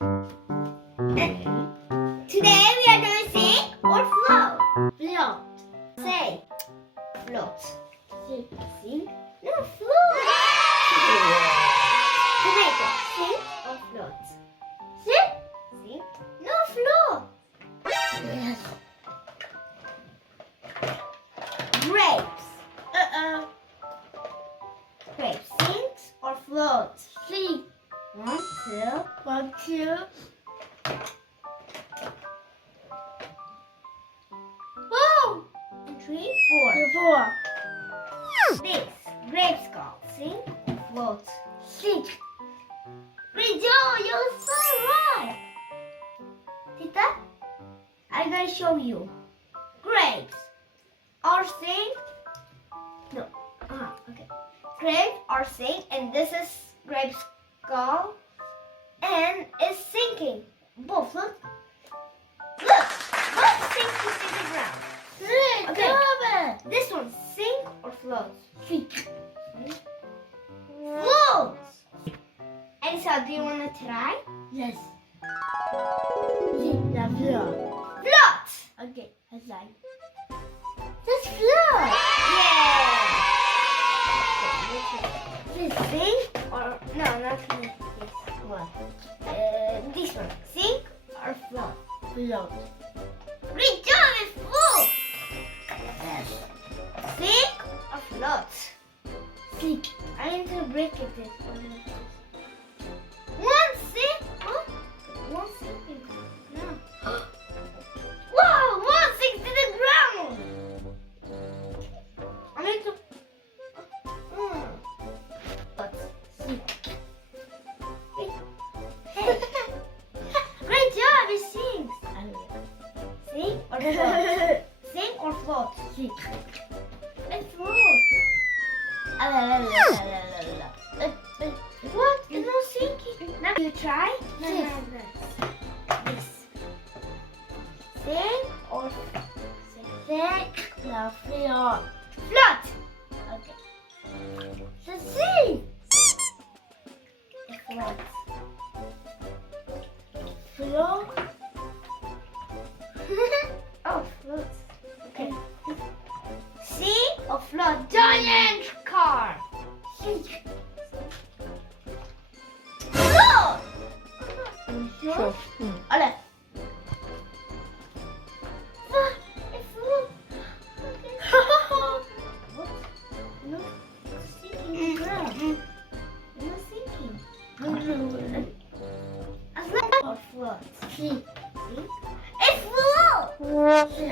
Today we are going to sing or float. Float. Say float. Sing. Sing. No, float. Tomato. Sing or float. Sing. Sing. No, float. Yes. Grapes. Grapes. Sing or float. Sing. 1, 2. 1, 2. Whoa. 3, 4. 4. This grapes called sing or float. Sing. Great job, you're so right. Tita, I'm going to show you. Grapes or sing. No. Okay. Grapes or sing, and this is grapes call, and it's sinking. Both look. Look, both sinking to the ground. Sing. Okay. Come This one sink or float. Sing. Float. Elisa, do you want to try? Yes. Sing the float. Float. Okay, that's right. Just float. Yeah. Please sing or no, not this one. This one. Sink or float. Float. Great job, it's float. Yes. Sink or float. Sing. I need to break it this one. One sink. Huh? One sink. No. Wow, one sink to the ground. I need to. Sing. Hey. Great job, it sinks. Sink or float? Sink or float? Sing. It's float. What? It's not sinking. Now you try? Sing. This. Sink or Sing the float. float? Okay. So sing. It floats. Float. Oh, floats. Okay. Sink or float? Giant car. Sing. Float. Sure. Olha. It floats. What? No sinking ground. No sinking. As long or float. Sing. Sink. It floats. Why is it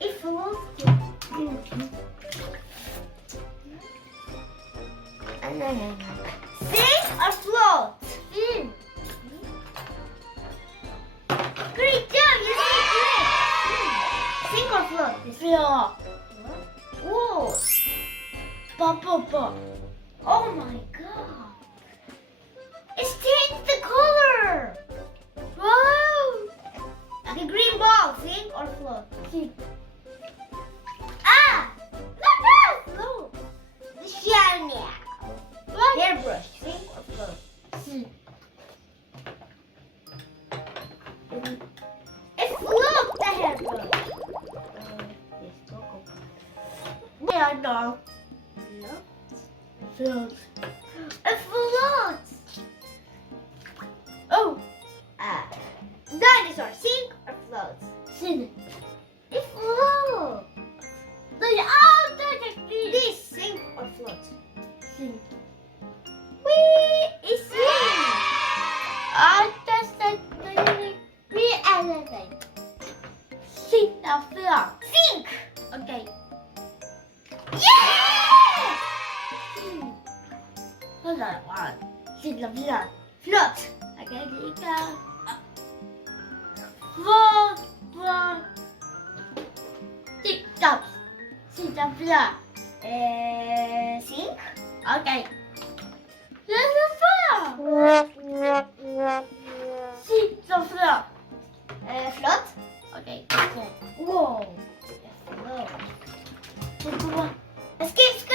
It floats. Sink or float? Sing. Great job, you did great. Sink or float? Float. Whoa! Pop. Oh my god! It's changed the color. Wow. The green ball, sink or float? Sing. Ah! No! Float. The shiny What? hairbrush, sink or float? Sing. It float the hairbrush. Yes, Coco. Yeah, no. No. Float. It floats. Oh. Dinosaur, sink or floats? Sing. It floats. This sink or float? Sing. Whee! It sinks. I just said me anything. Sing the float. Sink. Okay. Yeah! Hold on. One. Sing the float. Float. Okay, here you go. Float. Tick tock. Sing the float. Sink. Okay. There's the float. Sing the float. Float. Okay. Whoa. Float. Float. Escape,